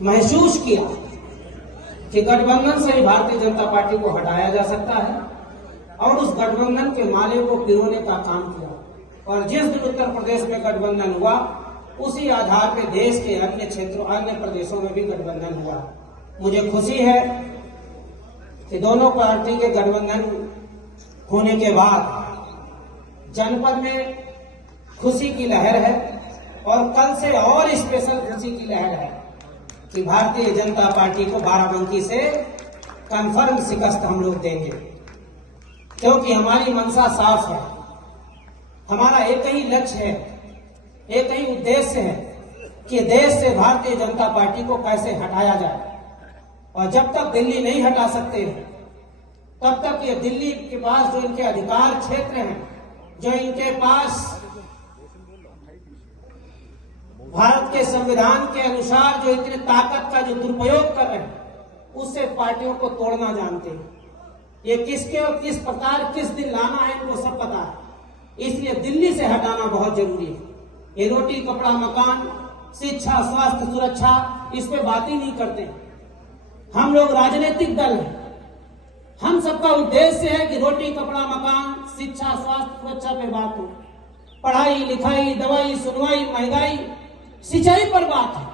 महसूस किया कि गठबंधन से ही भारतीय जनता पार्टी को हटाया जा सकता है और उस गठबंधन के माले को पिरोने का काम किया। और जिस दिन उत्तर प्रदेश में गठबंधन हुआ, उसी आधार पर देश के अन्य क्षेत्रों, अन्य प्रदेशों में भी गठबंधन हुआ। मुझे खुशी है कि दोनों पार्टी के गठबंधन होने के बाद जनपद में खुशी की लहर है और कल से और स्पेशल खुशी की लहर है कि भारतीय जनता पार्टी को बाराबंकी से कंफर्म शिकस्त हम लोग देंगे, क्योंकि हमारी मंशा साफ है। हमारा एक ही लक्ष्य है, एक ही उद्देश्य है कि देश से भारतीय जनता पार्टी को कैसे हटाया जाए। और जब तक दिल्ली नहीं हटा सकते तब तक ये दिल्ली के पास जो इनके अधिकार क्षेत्र हैं, जो इनके पास भारत के संविधान के अनुसार जो इतनी ताकत का जो दुरुपयोग कर रहे हैं, उससे पार्टियों को तोड़ना जानते हैं। ये किसके और किस प्रकार किस दिन लाना है इनको सब पता है। इसलिए दिल्ली से हटाना बहुत जरूरी है। ये रोटी कपड़ा मकान, शिक्षा, स्वास्थ्य, सुरक्षा, इस पे बात ही नहीं करते। हम लोग राजनीतिक दल हैं, हम सबका उद्देश्य है कि रोटी कपड़ा मकान, शिक्षा, स्वास्थ्य, सुरक्षा पे बात हो। पढ़ाई लिखाई, दवाई, सुनवाई, महंगाई, सिंचाई पर बात है।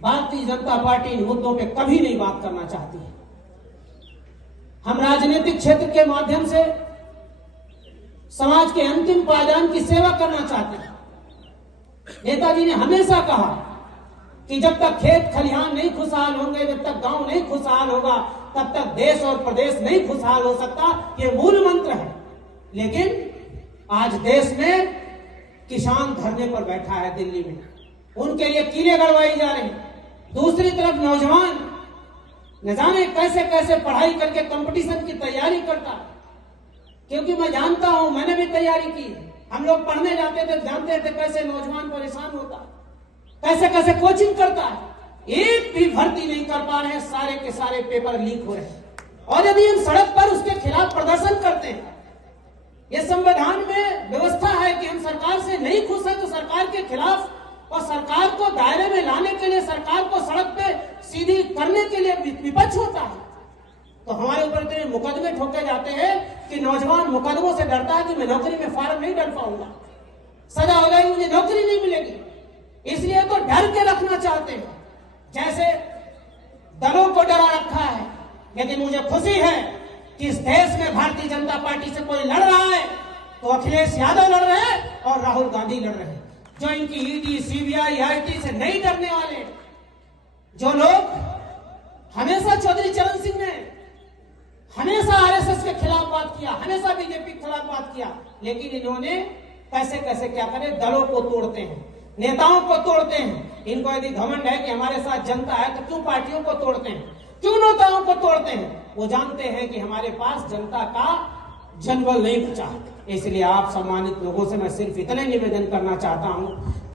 भारतीय जनता पार्टी इन मुद्दों पे कभी नहीं बात करना चाहती है। हम राजनीतिक क्षेत्र के माध्यम से समाज के अंतिम पायदान की सेवा करना चाहते हैं। नेताजी ने हमेशा कहा कि जब तक खेत खलिहान नहीं खुशहाल होंगे, जब तक गांव नहीं खुशहाल होगा, तब तक देश और प्रदेश नहीं खुशहाल हो सकता। ये मूल मंत्र है। लेकिन आज देश में किसान धरने पर बैठा है दिल्ली में, उनके लिए कीलें गड़वाई जा रही। दूसरी तरफ नौजवान न जाने कैसे कैसे पढ़ाई करके कंपटीशन की तैयारी करता, क्योंकि मैं जानता हूं, मैंने भी तैयारी की। हम लोग पढ़ने जाते थे, जानते थे कैसे नौजवान परेशान होता, कैसे कैसे कोचिंग करता है। एक भी भर्ती नहीं कर पा रहे हैं, सारे के सारे पेपर लीक हो रहे हैं। और यदि हम सड़क पर उसके खिलाफ प्रदर्शन करते हैं, ये संविधान में व्यवस्था है कि हम सरकार से नहीं खुश है तो सरकार के खिलाफ और सरकार को दायरे में लाने के लिए, सरकार को सड़क पे सीधी करने के लिए विपक्ष होता है। तो हमारे ऊपर इतने मुकदमे ठोके जाते हैं कि नौजवान मुकदमों से डरता है कि मैं नौकरी में फॉर्म नहीं डाल पाऊंगा, सजा हो जाएगी, मुझे नौकरी नहीं मिलेगी। इसलिए तो डर के रखना चाहते हैं, जैसे दलों को डरा रखा है। लेकिन मुझे खुशी है कि इस देश में भारतीय जनता पार्टी से कोई लड़ रहा है तो अखिलेश यादव लड़ रहे हैं और राहुल गांधी लड़ रहे हैं, जो इनकी ईडी, सीबीआई, आईटी से नहीं डरने वाले। जो लोग हमेशा चौधरी चरण सिंह ने हमेशा आरएसएस के खिलाफ बात किया, हमेशा बीजेपी के खिलाफ बात किया, लेकिन इन्होंने कैसे कैसे क्या करे, दलों को तोड़ते हैं, नेताओं को तोड़ते हैं। इनको यदि घमंड है कि हमारे साथ जनता है तो क्यों पार्टियों को तोड़ते हैं, क्यों नेताओं को तोड़ते हैं? वो जानते हैं कि हमारे पास जनता का जनबल नहीं बचा। इसलिए आप सम्मानित लोगों से मैं सिर्फ इतने निवेदन करना चाहता हूं